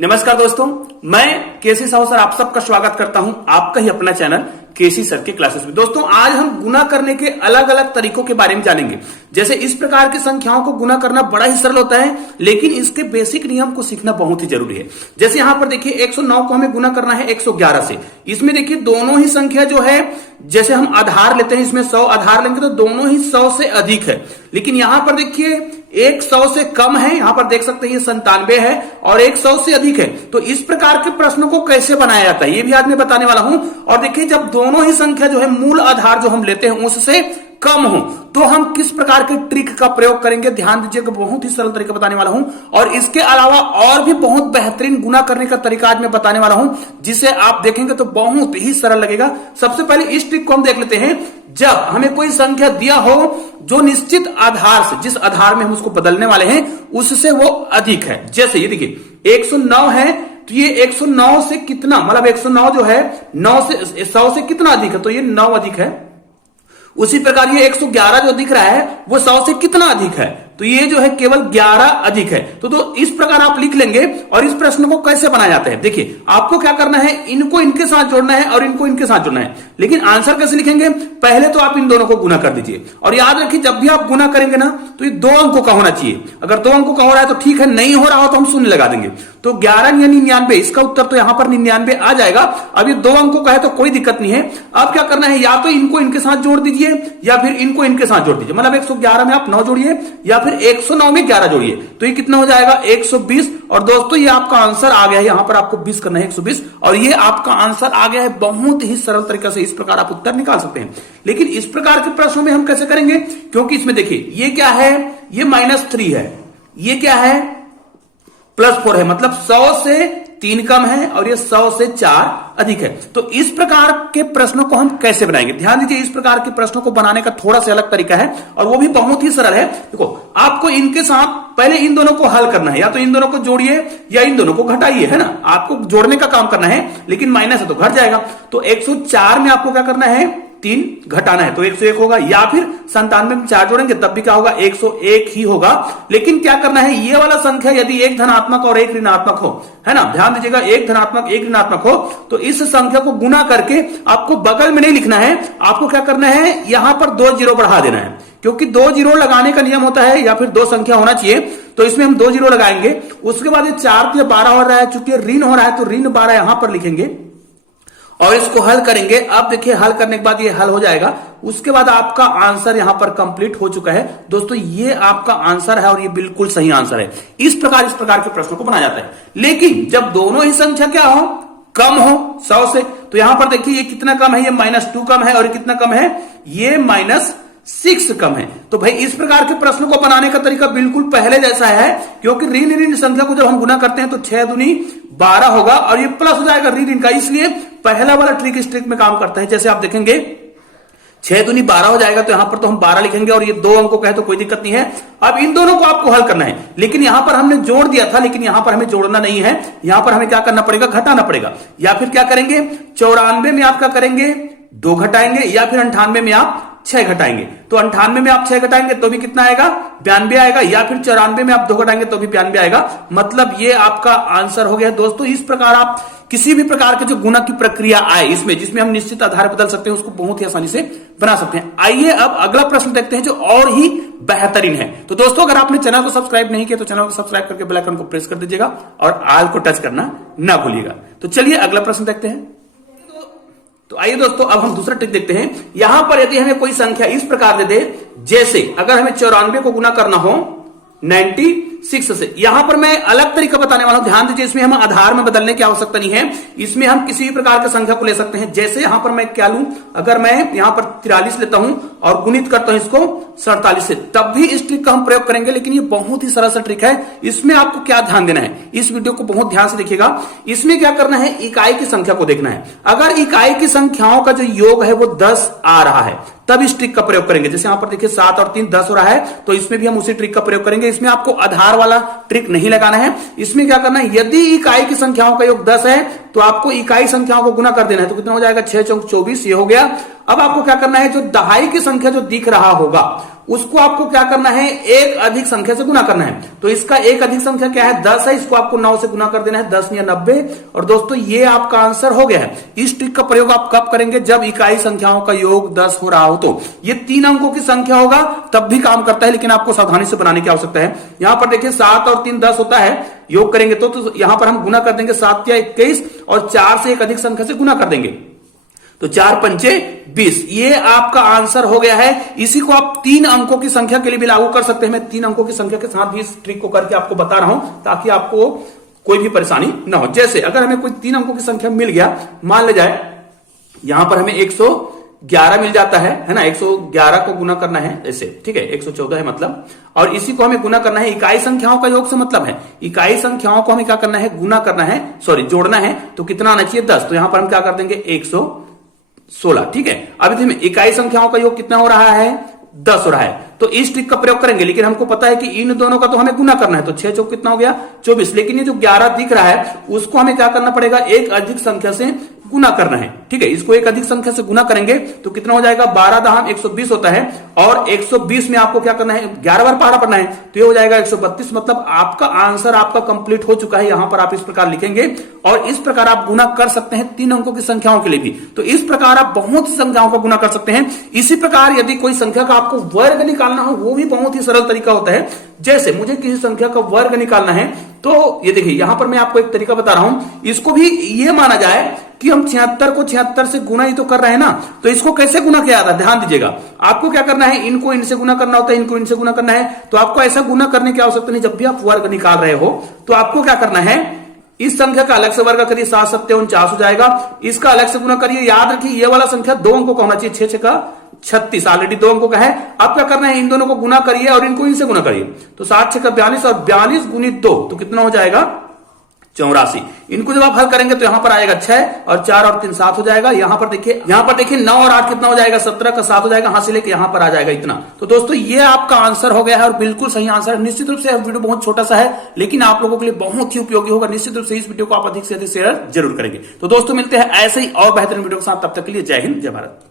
नमस्कार दोस्तों, मैं केसी साहू सर आप सबका स्वागत करता हूं आपका ही अपना चैनल केसी सर के क्लासेस में। दोस्तों आज हम गुना करने के अलग अलग तरीकों के बारे में जानेंगे। जैसे इस प्रकार की संख्याओं को गुना करना बड़ा ही सरल होता है, लेकिन इसके बेसिक नियम को सीखना बहुत ही जरूरी है। जैसे यहां पर देखिए 109 को हमें गुना करना है 111 से। इसमें देखिए दोनों ही संख्या जो है, जैसे हम आधार लेते हैं, इसमें 100 आधार लेंगे तो दोनों ही 100 से अधिक है। लेकिन यहां पर देखिए एक 100 से कम है, यहां पर देख सकते हैं ये 97 है, और एक 100 से अधिक है। तो इस प्रकार के प्रश्नों को कैसे बनाया जाता है ये भी आज मैं बताने वाला हूं। और देखिए जब दोनों ही संख्या जो है मूल आधार जो हम लेते हैं उससे कम हो तो हम किस प्रकार के ट्रिक का प्रयोग करेंगे, ध्यान दीजिएगा। बहुत ही सरल तरीका बताने वाला हूं, और इसके अलावा और भी बहुत बेहतरीन गुना करने का तरीका आज मैं बताने वाला हूं, जिसे आप देखेंगे तो बहुत ही सरल लगेगा। सबसे पहले इस ट्रिक को हम देख लेते हैं। जब हमें कोई संख्या दिया हो जो निश्चित आधार से, जिस आधार में हम उसको बदलने वाले हैं उससे वो अधिक है। जैसे ये देखिए 109 है, तो ये 109 से कितना, मतलब 109 जो है 9 से 100 से कितना अधिक है, तो ये 9 अधिक है। उसी प्रकार ये 111 जो दिख रहा है वो 100 से कितना अधिक है, तो ये जो है केवल 11 अधिक है। तो इस प्रकार आप लिख लेंगे। और इस प्रश्न को कैसे बनाया जाता है, देखिए आपको क्या करना है, इनको इनके साथ जोड़ना है और इनको इनके साथ जोड़ना है। लेकिन आंसर कैसे लिखेंगे, पहले तो आप इन दोनों को गुना कर दीजिए। और याद रखिए जब भी आप गुना करेंगे ना तो ये 2 अंकों का होना चाहिए। अगर 2 अंकों का हो रहा है तो ठीक है, नहीं हो रहा हो तो हम शून्य लगा देंगे। तो 11 या 99, इसका उत्तर तो यहां पर 99 आ जाएगा। अब ये 2 अंकों का है तो कोई दिक्कत नहीं है। अब क्या करना है, या तो इनको इनके साथ जोड़ दीजिए या फिर इनको इनके साथ जोड़ दीजिए। मतलब 111 में आप 9 जोड़िए या फिर 109 में 11 जोड़िए, तो ये कितना हो जाएगा 120। और दोस्तों ये आपका आंसर आ गया है, यहां पर आपको 20 करना है 120, और ये आपका आंसर आ गया है। बहुत ही सरल तरीके से इस प्रकार आप उत्तर निकाल सकते हैं। लेकिन इस प्रकार के प्रश्नों में हम कैसे करेंगे, क्योंकि इसमें देखिए ये क्या है, ये -3 है, ये क्या है +4 है, मतलब 100 से 3 कम है और ये 100 से 4 अधिक है। तो इस प्रकार के प्रश्नों को हम कैसे बनाएंगे, ध्यान दीजिए। इस प्रकार के प्रश्नों को बनाने का थोड़ा सा अलग तरीका है और वो भी बहुत ही सरल है। देखो आपको इनके साथ पहले इन दोनों को हल करना है, या तो इन दोनों को जोड़िए या इन दोनों को घटाइए, है ना। आपको जोड़ने का काम करना है, लेकिन माइनस है तो घट जाएगा। तो 104 में आपको क्या करना है, 3 घटाना है तो 101 होगा। या फिर 97 में 4 जोड़ेंगे तब भी क्या होगा, 101 ही होगा। लेकिन क्या करना है, ये वाला संख्या यदि एक धनात्मक और एक ऋणात्मक हो, है ना, ध्यान दीजिएगा, एक धनात्मक एक ऋणात्मक हो तो इस संख्या को गुना करके आपको बगल में नहीं लिखना है, आपको क्या करना है, यहां पर 2 जीरो बढ़ा देना है। क्योंकि 2 जीरो लगाने का नियम होता है, या फिर 2 संख्या होना चाहिए, तो इसमें हम 2 जीरो लगाएंगे। उसके बाद ये 4 से 12 हो रहा है, चूंकि ऋण हो रहा है तो ऋण 12 यहां पर लिखेंगे और इसको हल करेंगे। अब देखिए हल करने के बाद ये हल हो जाएगा। उसके बाद आपका आंसर यहां पर कंप्लीट हो चुका है। दोस्तों ये आपका आंसर है और ये बिल्कुल सही आंसर है। इस प्रकार के प्रश्नों को बनाया जाता है। लेकिन जब दोनों ही संख्या क्या हो, कम हो 100 से, तो यहां पर देखिए ये कितना कम है, ये -2 कम है, और ये कितना कम है, ये -6 कम है। तो भाई इस प्रकार के प्रश्नों को बनाने का तरीका बिल्कुल पहले जैसा है। क्योंकि ऋण संख्या को जब हम गुना करते हैं तो 6 दूनी 12 होगा और ये प्लस हो जाएगा ऋण का, इसलिए पहला वाला ट्रिक इस ट्रिक में काम करता है। जैसे आप देखेंगे 6 दूनी 12 हो जाएगा, तो यहां पर तो हम 12 लिखेंगे और ये 2 अंकों का है तो कोई दिक्कत नहीं है। अब इन दोनों को आपको हल करना है। लेकिन यहां पर हमने जोड़ दिया था, लेकिन यहां पर हमें जोड़ना नहीं है, यहां पर हमें क्या करना पड़ेगा, घटाना पड़ेगा। या फिर क्या करेंगे, 94 में आप क्या करेंगे, 2 घटाएंगे, या फिर 98 में आप 6 घटाएंगे। तो 98 में आप 6 घटाएंगे तो भी कितना आएगा, 92 आएगा। या फिर 94 में आप 2 घटाएंगे तो भी 92 आएगा। मतलब ये आपका आंसर हो गया। दोस्तों इस प्रकार आप किसी भी प्रकार के जो गुना की प्रक्रिया आए इसमें, जिसमें हम निश्चित आधार बदल सकते हैं, उसको बहुत ही आसानी से बना सकते हैं। आइए अब अगला प्रश्न देखते हैं जो और ही बेहतरीन है। तो दोस्तों अगर आपने चैनल को सब्सक्राइब नहीं किया तो चैनल को सब्सक्राइब करके बेल आइकन को प्रेस कर दीजिएगा और आल को टच करना ना भूलिएगा। तो चलिए अगला प्रश्न देखते हैं। तो आइए दोस्तों अब हम दूसरा ट्रिक देखते हैं। यहां पर यदि हमें कोई संख्या इस प्रकार दे दे, जैसे अगर हमें 94 को गुना करना हो 96 से, यहां पर मैं अलग तरीका बताने वाला हूं, ध्यान दीजिए। इसमें हम आधार में बदलने की आवश्यकता नहीं है, इसमें हम किसी भी प्रकार की संख्या को ले सकते हैं। जैसे यहां पर मैं क्या लूं, अगर मैं यहां पर 43 लेता हूं और गुणित करता हूं इसको 47 से, तब भी इस ट्रिक का हम प्रयोग करेंगे। लेकिन ये बहुत ही सरल सा ट्रिक है। इसमें आपको क्या ध्यान देना है, इस वीडियो को बहुत ध्यान से देखिएगा। इसमें क्या करना है, इकाई की संख्या को देखना है। अगर इकाई की संख्याओं का जो योग है वो 10 आ रहा है तब इस ट्रिक का प्रयोग करेंगे। जैसे यहां पर देखिए 7 और 3 10 हो रहा है, तो इसमें भी हम उसी ट्रिक का प्रयोग करेंगे। इसमें आपको आधार वाला ट्रिक नहीं लगाना है। इसमें क्या करना है, यदि इकाई की संख्याओं का योग 10 है तो आपको इकाई संख्याओं को गुना कर देना है। तो कितना हो जाएगा 6 चौक 24, ये हो गया। अब आपको क्या करना है, जो दहाई की संख्या जो दिख रहा होगा उसको आपको क्या करना है, एक अधिक संख्या से गुना करना है। तो इसका एक अधिक संख्या क्या है, 10 है, इसको आपको 9 से गुना कर देना है, 10 या 90। और दोस्तों ये आपका आंसर हो गया है। इस ट्रिक का प्रयोग आप कब करेंगे, जब इकाई संख्याओं का योग 10 हो रहा हो। तो ये 3 अंकों की संख्या होगा तब भी काम करता है, लेकिन आपको सावधानी से बनाने की आवश्यकता है। यहां पर देखिए 7 और 3 10 होता है, योग करेंगे तो यहां पर हम गुना कर देंगे 7 या 21 और 4 से एक अधिक संख्या से गुना कर देंगे, तो 4 पंचे 20। ये आपका आंसर हो गया है। इसी को आप 3 अंकों की संख्या के लिए भी लागू कर सकते हैं। मैं 3 अंकों की संख्या के साथ भी इस ट्रिक को करके आपको बता रहा हूं ताकि आपको कोई भी परेशानी ना हो। जैसे अगर हमें कोई 3 अंकों की संख्या मिल गया, मान ले जाए यहां पर हमें 111 मिल जाता है ना, 111 को गुना करना है ऐसे, ठीक है, 114 है मतलब, और इसी को हमें गुना करना है इकाई संख्याओं का योग से मतलब है इकाई संख्याओं को हमें क्या करना है, गुना करना है, सॉरी जोड़ना है। तो कितना आना चाहिए 10, तो यहां पर हम क्या कर देंगे 116, ठीक है। अभी देखिए इकाई संख्याओं का योग कितना हो रहा है, 10 हो रहा है। तो इस ट्रिक का प्रयोग करेंगे, लेकिन हमको पता है कि इन दोनों का तो हमें गुना करना है, तो 6 चौक कितना हो गया 24, लेकिन ये जो 11 दिख रहा है उसको हमें क्या करना पड़ेगा, एक अधिक संख्या से गुना करना है, ठीक है। इसको एक अधिक संख्या से गुना करेंगे तो कितना हो जाएगा, 12 दहाम 120 होता है, और 120 में आपको क्या करना है, 11 बार पहाड़ा पढ़ना है, तो ये हो जाएगा 132। मतलब आपका आंसर आपका कंप्लीट हो चुका है। यहां पर आप इस प्रकार लिखेंगे और इस प्रकार आप गुना कर सकते हैं 3 अंकों की संख्याओं के लिए भी। तो इस प्रकार आप बहुत सी संख्याओं का गुना कर सकते हैं। इसी प्रकार यदि कोई संख्या का आपको वर्ग निकालना हो, वो भी बहुत ही सरल तरीका होता है। जैसे मुझे किसी संख्या का वर्ग निकालना है, तो ये देखिए यहां पर मैं आपको एक तरीका बता रहा हूं। इसको भी ये माना जाए कि हम 76 को 76 से गुना ही तो कर रहे हैं ना, तो इसको कैसे गुना किया जाता है, ध्यान दीजिएगा। आपको क्या करना है, इनको इनसे गुना करना होता है, इनको इनसे गुना करना है। तो आपको ऐसा गुना करने की आवश्यकता नहीं। जब भी आप वर्ग निकाल रहे हो तो आपको क्या करना है, इस संख्या का अलग से वर्ग करिए, 7 7 49 हो जाएगा। इसका अलग से गुना करिए। याद रखिए ये वाला संख्या 2 अंकों का होना चाहिए, 6 6 का 36, ऑलरेडी 2 अंकों का है। अब क्या करना है, इन दोनों को गुना करिए और इनको इनसे गुना करिए। तो 7 6 का 42 और 42 गुणित 2 तो कितना हो जाएगा 84। इनको जब आप हल करेंगे तो यहां पर आएगा 6 और 4 और 3 7 हो जाएगा। यहां पर देखिए 9 और 8 कितना हो जाएगा, 17 का 7 हो जाएगा, हां से लेके यहां पर आ जाएगा इतना। तो दोस्तों ये आपका आंसर हो गया है और बिल्कुल सही आंसर है। निश्चित रूप से वीडियो बहुत छोटा सा है, लेकिन आप लोगों के लिए बहुत ही उपयोगी होगा। निश्चित रूप से इस वीडियो को आप अधिक से अधिक शेयर जरूर करेंगे। तो दोस्तों मिलते हैं ऐसे ही और बेहतरीन वीडियो के साथ, तब तक के लिए जय हिंद जय भारत।